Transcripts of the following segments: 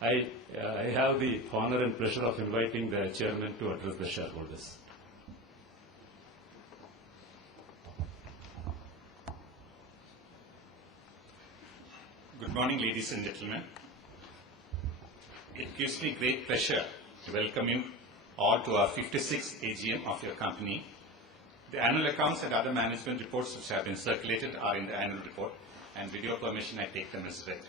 I have the honor and pleasure of inviting the chairman to address the shareholders. Good morning, ladies and gentlemen. It gives me great pleasure to welcome you all to our 56th AGM of your company. The annual accounts and other management reports which have been circulated are in the annual report, and with your permission, I take them as read.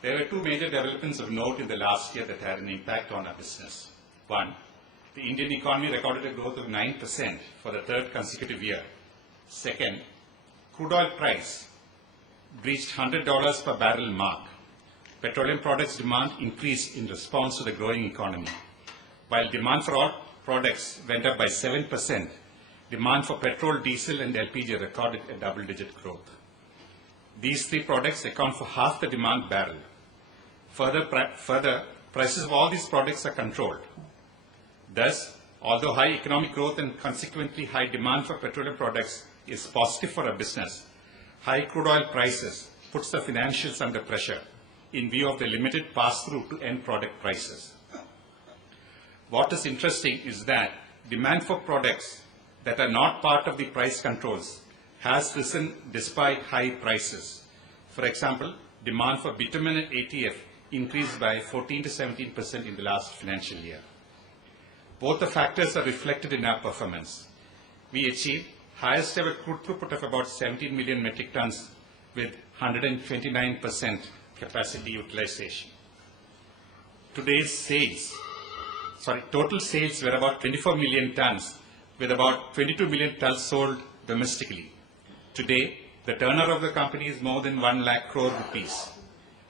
There were two major developments of note in the last year that had an impact on our business. One, the Indian economy recorded a growth of 9% for the third consecutive year. Second, crude oil price breached $100 per barrel mark. Petroleum products demand increased in response to the growing economy. While demand for oil products went up by 7%, demand for petrol, diesel and LPG recorded a double-digit growth. These three products account for half the demand barrel. Further, prices of all these products are controlled. Thus, although high economic growth and consequently high demand for petroleum products is positive for a business, high crude oil prices puts the financials under pressure in view of the limited pass-through to end product prices. What is interesting is that demand for products that are not part of the price controls has risen despite high prices. For example, demand for bitumen and ATF increased by 14 to 17% in the last financial year. Both the factors are reflected in our performance. We achieved highest ever crude throughput of about 17 million metric tons with 129% capacity utilization. Total sales were about 24 million tons with about 22 million tons sold domestically. Today, the turnover of the company is more than 1 lakh crore rupees.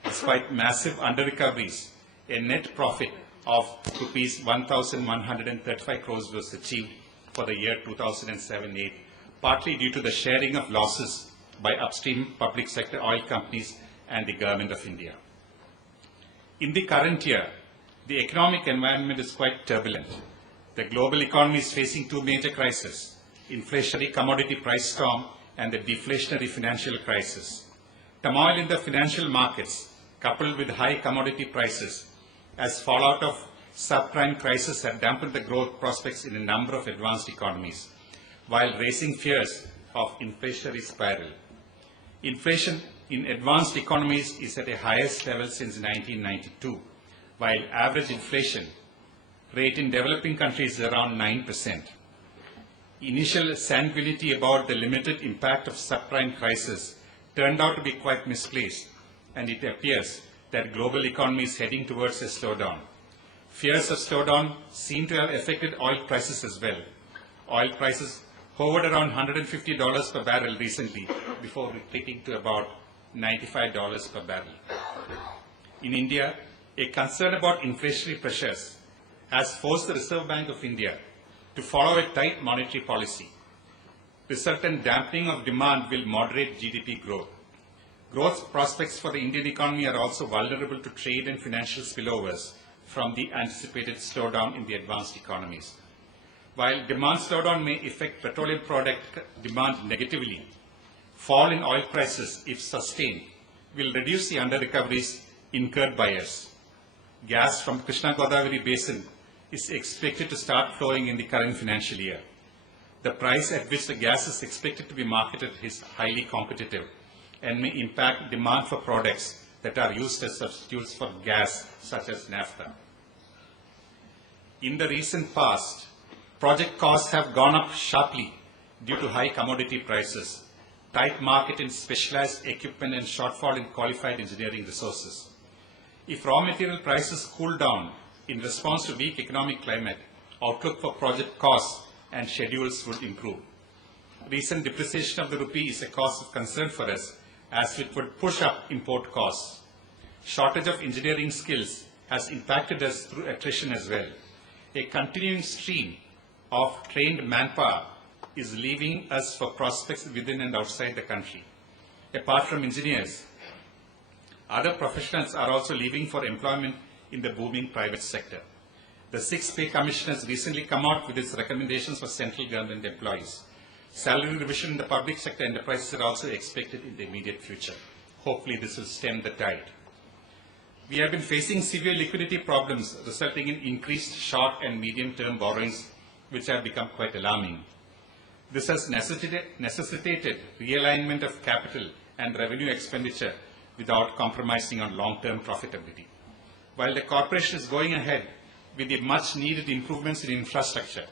Despite massive under-recoveries, a net profit of rupees 1,135 crores was achieved for the year 2007-8, partly due to the sharing of losses by upstream public sector oil companies and the Government of India. In the current year, the economic environment is quite turbulent. The global economy is facing two major crises: inflationary commodity price storm and the deflationary financial crisis. Turmoil in the financial markets, coupled with high commodity prices, as fallout of subprime crisis have dampened the growth prospects in a number of advanced economies, while raising fears of inflationary spiral. Inflation in advanced economies is at a highest level since 1992, while average inflation rate in developing countries is around 9%. Initial sanguinity about the limited impact of subprime crisis turned out to be quite misplaced, and it appears that global economy is heading towards a slowdown. Fears of slowdown seem to have affected oil prices as well. Oil prices hovered around $150 per barrel recently before retreating to about $95 per barrel. In India, a concern about inflationary pressures has forced the Reserve Bank of India to follow a tight monetary policy. Resultant dampening of demand will moderate GDP growth. Growth prospects for the Indian economy are also vulnerable to trade and financial spillovers from the anticipated slowdown in the advanced economies. While demand slowdown may affect petroleum product demand negatively, fall in oil prices, if sustained, will reduce the under-recoveries incurred by us. Gas from Krishna-Godavari basin is expected to start flowing in the current financial year. The price at which the gas is expected to be marketed is highly competitive and may impact demand for products that are used as substitutes for gas, such as naphtha. In the recent past, project costs have gone up sharply due to high commodity prices, tight market in specialized equipment and shortfall in qualified engineering resources. If raw material prices cool down in response to weak economic climate, outlook for project costs and schedules would improve. Recent depreciation of the rupee is a cause of concern for us, as it would push up import costs. Shortage of engineering skills has impacted us through attrition as well. A continuing stream of trained manpower is leaving us for prospects within and outside the country. Apart from engineers, other professionals are also leaving for employment in the booming private sector. The 6th Pay Commission has recently come out with its recommendations for central government employees. Salary revision in the public sector enterprises are also expected in the immediate future. Hopefully this will stem the tide. We have been facing severe liquidity problems resulting in increased short and medium-term borrowings, which have become quite alarming. This has necessitated realignment of capital and revenue expenditure without compromising on long-term profitability. While the corporation is going ahead with the much-needed improvements in infrastructure,